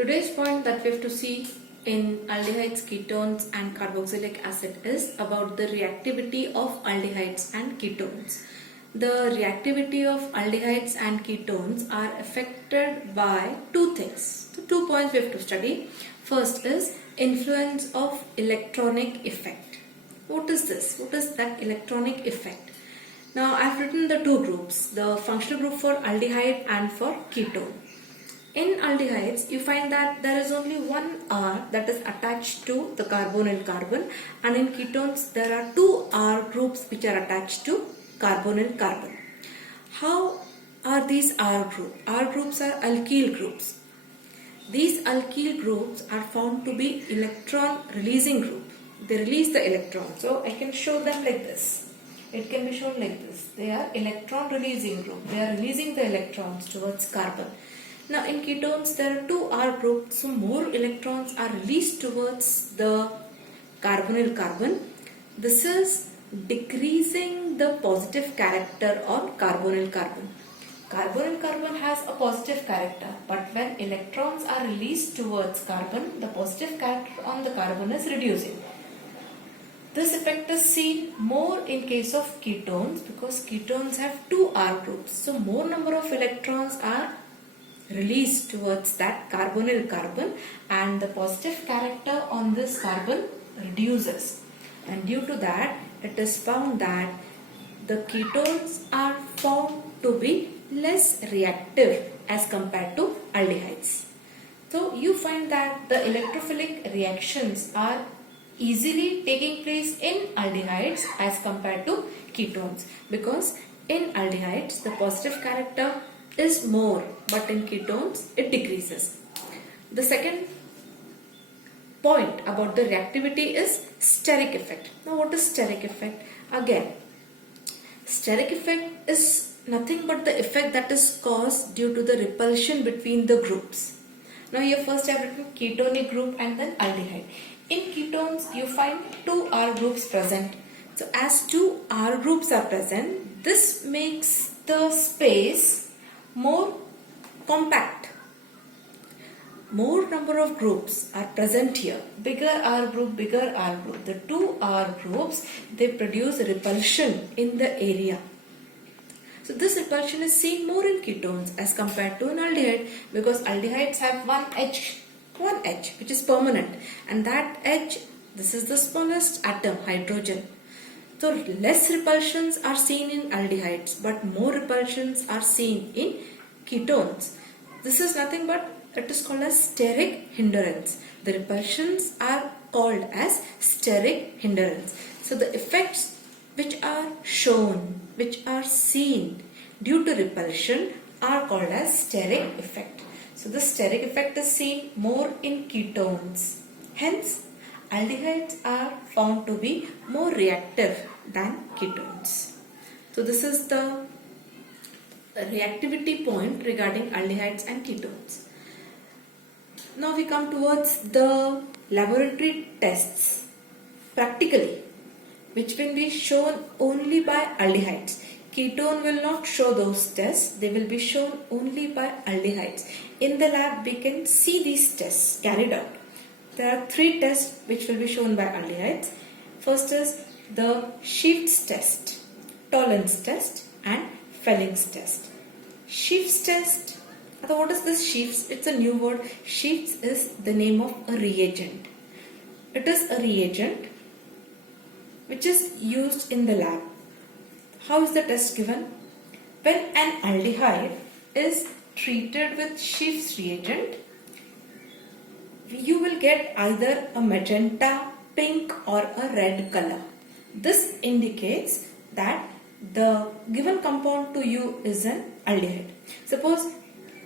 Today's point that we have to see in aldehydes, ketones and carboxylic acid is about the reactivity of aldehydes and ketones. The reactivity of aldehydes and ketones are affected by two things. So 2 points we have to study. First is influence of electronic effect. What is this? What is that electronic effect? Now I have written the two groups, the functional group for aldehyde and for ketone. In aldehydes, you find that there is only one R that is attached to the carbonyl carbon, and in ketones there are two R groups which are attached to carbonyl carbon. How are these R groups? R groups are alkyl groups. These alkyl groups are found to be electron releasing group. They release the electron. So I can show them like this. It can be shown like this. They are electron releasing group. They are releasing the electrons towards carbon. Now in ketones there are two R groups, so more electrons are released towards the carbonyl carbon. This is decreasing the positive character on carbonyl carbon. Carbonyl carbon has a positive character, but when electrons are released towards carbon, the positive character on the carbon is reducing. This effect is seen more in case of ketones because ketones have two R groups, so more number of electrons are released towards that carbonyl carbon and the positive character on this carbon reduces, and due to that it is found that the ketones are found to be less reactive as compared to aldehydes. So you find that the electrophilic reactions are easily taking place in aldehydes as compared to ketones, because in aldehydes the positive character is more, but in ketones it decreases. The second point about the reactivity is steric effect. Now what is steric effect? Again, steric effect is nothing but the effect that is caused due to the repulsion between the groups. Now here first I have written ketonic group and then aldehyde. In ketones you find two R groups present. So as two R groups are present, this makes the space more compact. More number of groups are present here. Bigger R group, bigger R group. The two R groups, they produce repulsion in the area. So this repulsion is seen more in ketones as compared to an aldehyde, because aldehydes have one H which is permanent, and that H, this is the smallest atom, hydrogen. So less repulsions are seen in aldehydes, but more repulsions are seen in ketones. This is nothing but, it is called as steric hindrance. The repulsions are called as steric hindrance. So the effects which are shown, which are seen due to repulsion are called as steric effect. So the steric effect is seen more in ketones. Hence, aldehydes are found to be more reactive than ketones. So this is the reactivity point regarding aldehydes and ketones. Now we come towards the laboratory tests practically, which can be shown only by aldehydes. Ketone will not show those tests, they will be shown only by aldehydes. In the lab we can see these tests carried out. There are three tests which will be shown by aldehydes. First is the Schiff's test, Tollens test and Felling's test. Schiff's test, what is this Schiff's? It's a new word. Schiff's is the name of a reagent. It is a reagent which is used in the lab. How is the test given? When an aldehyde is treated with Schiff's reagent, you will get either a magenta, pink or a red color. This indicates that the given compound to you is an aldehyde. Suppose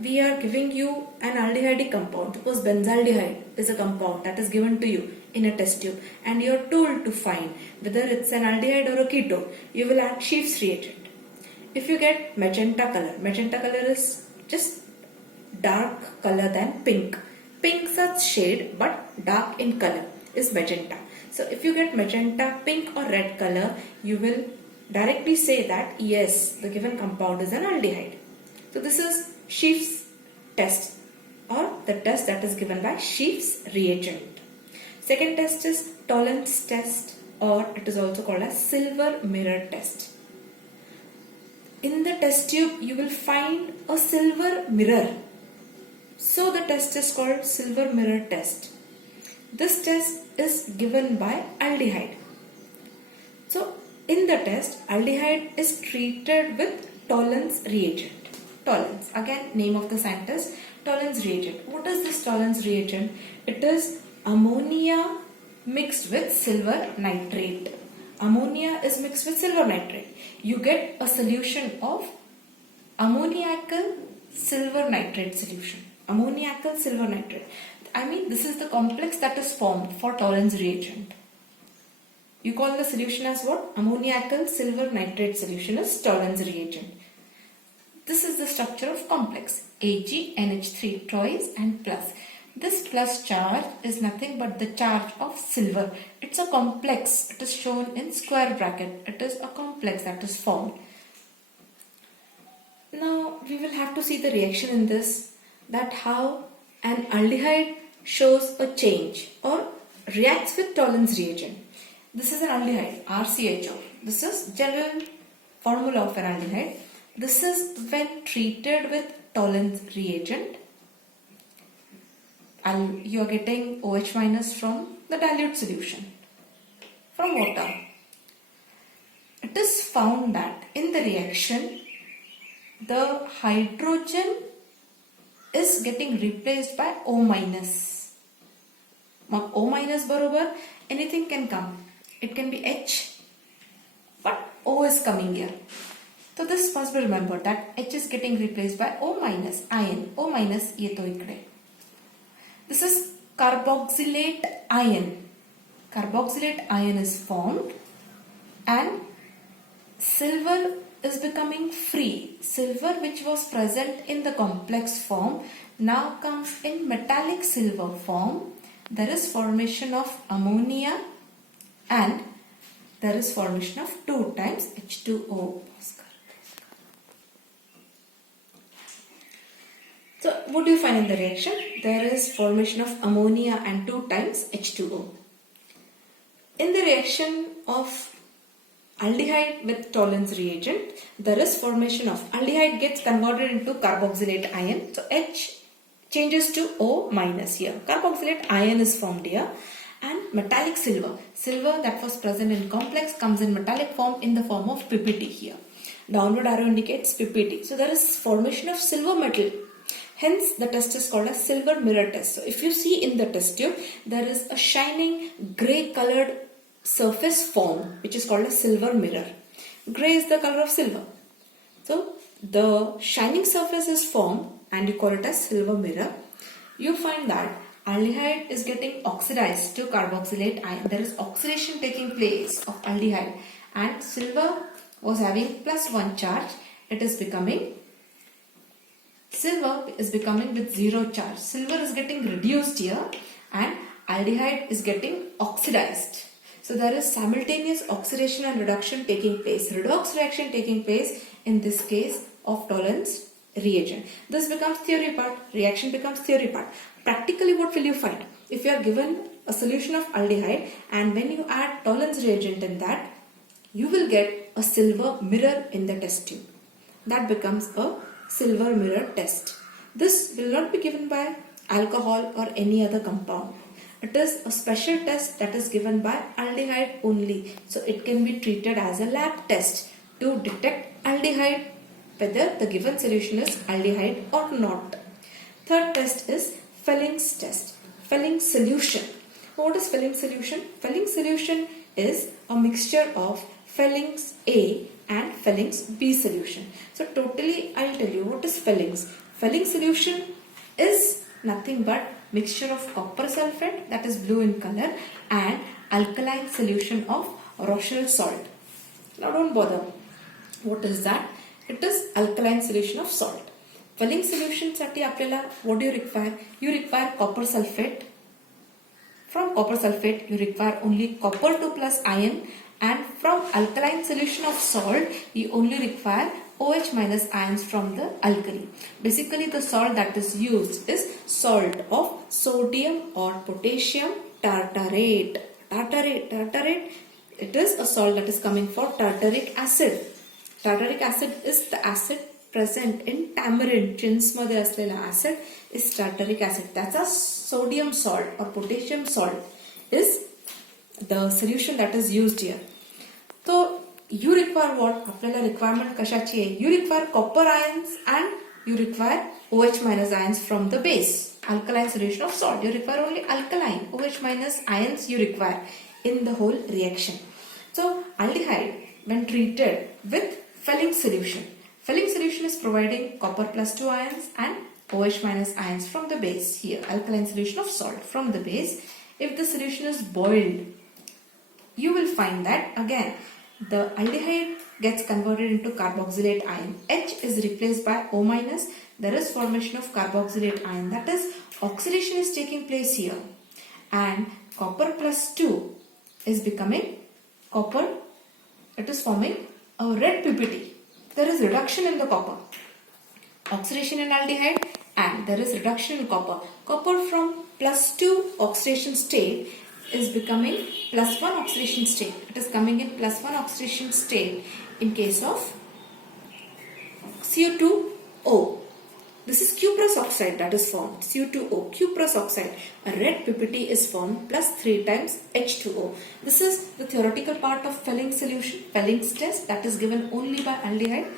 we are giving you an aldehyde compound. Suppose benzaldehyde is a compound that is given to you in a test tube, and you are told to find whether it's an aldehyde or a ketone. You will add Schiff's reagent. If you get magenta color is just dark color than pink. Pink such shade but dark in color is magenta. So if you get magenta, pink or red color, you will directly say that yes, the given compound is an aldehyde. So this is Schiff's test. or the test that is given by Schiff's reagent. Second test is tolerance test, or it is also called as silver mirror test. In the test tube you will find a silver mirror. So the test is called silver mirror test. This test is given by aldehyde. So in the test, aldehyde is treated with Tollens reagent. Tollens, again name of the scientist, Tollens reagent. What is this Tollens reagent? It is ammonia mixed with silver nitrate. Ammonia is mixed with silver nitrate. You get a solution of ammoniacal silver nitrate solution. Ammoniacal silver nitrate. I mean, this is the complex that is formed for Tollens reagent. You call the solution as what? Ammoniacal silver nitrate solution is Tollens reagent. This is the structure of complex AgNH3 twice and plus. This plus charge is nothing but the charge of silver. It's a complex. It is shown in square bracket. It is a complex that is formed. Now we will have to see the reaction in this, that how an aldehyde shows a change or reacts with Tollens reagent. This is an aldehyde, RCHO. This is general formula of an aldehyde. This is when treated with Tollens reagent. And you are getting OH minus from the dilute solution, from water. It is found that in the reaction, the hydrogen is getting replaced by O minus. Now O minus barobar, anything can come. It can be H, but O is coming here. So this must be remembered that H is getting replaced by O minus ion. O minus ye to ikde. This is carboxylate ion. Carboxylate ion is formed and silver is becoming free. Silver which was present in the complex form now comes in metallic silver form. There is formation of ammonia and there is formation of 2 times H2O. So what do you find in the reaction? There is formation of ammonia and 2 times H2O. In the reaction of aldehyde with Tollens reagent, there is formation of aldehyde gets converted into carboxylate ion. So H changes to O minus here. Carboxylate ion is formed here. And metallic silver. Silver that was present in complex comes in metallic form in the form of PPT here. Downward arrow indicates PPT. So there is formation of silver metal. Hence the test is called a silver mirror test. So if you see in the test tube, there is a shining grey colored surface form which is called a silver mirror. Grey is the color of silver. So the shining surface is formed and you call it as silver mirror. You find that aldehyde is getting oxidized to carboxylate ion. There is oxidation taking place of aldehyde and silver was having +1 charge. It is becoming silver is becoming with 0 charge. Silver is getting reduced here and aldehyde is getting oxidized. So there is simultaneous oxidation and reduction taking place. Redox reaction taking place in this case of Tollens reagent. This becomes theory part. Reaction becomes theory part. Practically what will you find? If you are given a solution of aldehyde and when you add Tollens reagent in that, you will get a silver mirror in the test tube. That becomes a silver mirror test. This will not be given by alcohol or any other compound. It is a special test that is given by aldehyde only. So it can be treated as a lab test to detect aldehyde, whether the given solution is aldehyde or not. Third test is Felling's test. Felling's solution. What is Felling's solution? Felling's solution is a mixture of Felling's A and Felling's B solution. So totally I'll tell you what is Felling's. Felling's solution is nothing but mixture of copper sulfate, that is blue in color, and alkaline solution of Rochelle salt. Now don't bother. What is that? It is alkaline solution of salt. Felling's solution साठी आपल्याला what do you require? You require copper sulfate. From copper sulfate you require only copper 2+ ion, and from alkaline solution of salt you only require OH minus ions from the alkali. Basically the salt that is used is salt of sodium or potassium tartarate. Tartarate. It is a salt that is coming for tartaric acid. Tartaric acid is the acid present in tamarind. Chins मध्ये असलेला acid is tartaric acid. That's a sodium salt or potassium salt is the solution that is used here. So you require what? आपल्याला requirement कशाची आहे? You require copper ions and you require OH minus ions from the base. Alkaline solution of salt. You require only alkaline. OH minus ions you require in the whole reaction. So aldehyde when treated with Fehling solution. Fehling solution is providing copper plus 2 ions and OH minus ions from the base. Here alkaline solution of salt from the base. If the solution is boiled, you will find that again the aldehyde gets converted into carboxylate ion. H is replaced by O minus. There is formation of carboxylate ion. That is oxidation is taking place here. And copper plus 2 is becoming copper. It is forming a red PPT. There is reduction in the copper. Oxidation in aldehyde and there is reduction in copper. Copper from plus 2 oxidation state is becoming plus 1 oxidation state. It is coming in plus 1 oxidation state in case of CO2O. This is cuprous oxide that is formed. CO2O, cuprous oxide. A red PPT is formed plus 3 times H2O. This is the theoretical part of Fehling solution, Fehling's test that is given only by aldehyde.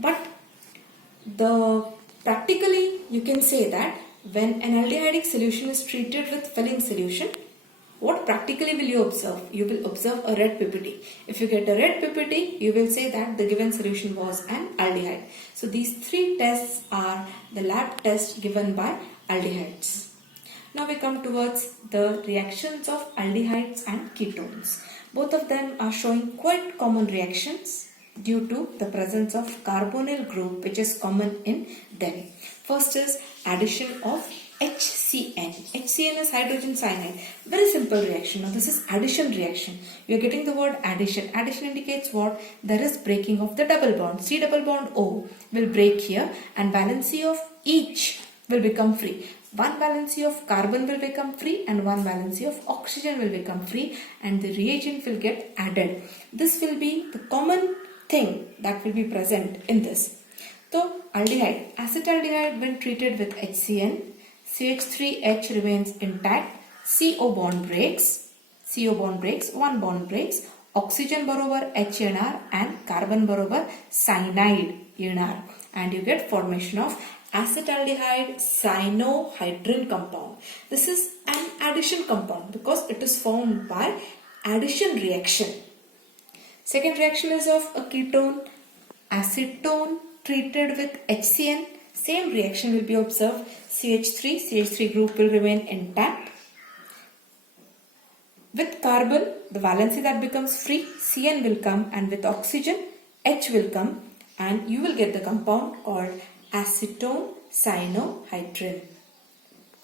But practically you can say that when an aldehydic solution is treated with Fehling solution, what practically will you observe? You will observe a red PPT. If you get a red PPT, you will say that the given solution was an aldehyde. So these 3 tests are the lab tests given by aldehydes. Now we come towards the reactions of aldehydes and ketones. Both of them are showing quite common reactions due to the presence of carbonyl group which is common in them. First is addition of HCN. HCN is hydrogen cyanide. Very simple reaction. Now this is addition reaction. You are getting the word addition. Addition indicates what? There is breaking of the double bond. C double bond O will break here and valency of each will become free. One valency of carbon will become free and one valency of oxygen will become free and the reagent will get added. This will be the common thing that will be present in this. So aldehyde, acetaldehyde when treated with HCN, CH3H remains intact, CO bond breaks, one bond breaks, oxygen बरोबर H येणार and carbon बरोबर cyanide येणार and you get formation of acetaldehyde cyanohydrin compound. This is an addition compound because it is formed by addition reaction. Second reaction is of a ketone, acetone treated with HCN. Same reaction will be observed. CH3 group will remain intact. With carbon, the valency that becomes free, CN will come and with oxygen, H will come and you will get the compound called acetone cyanohydrin.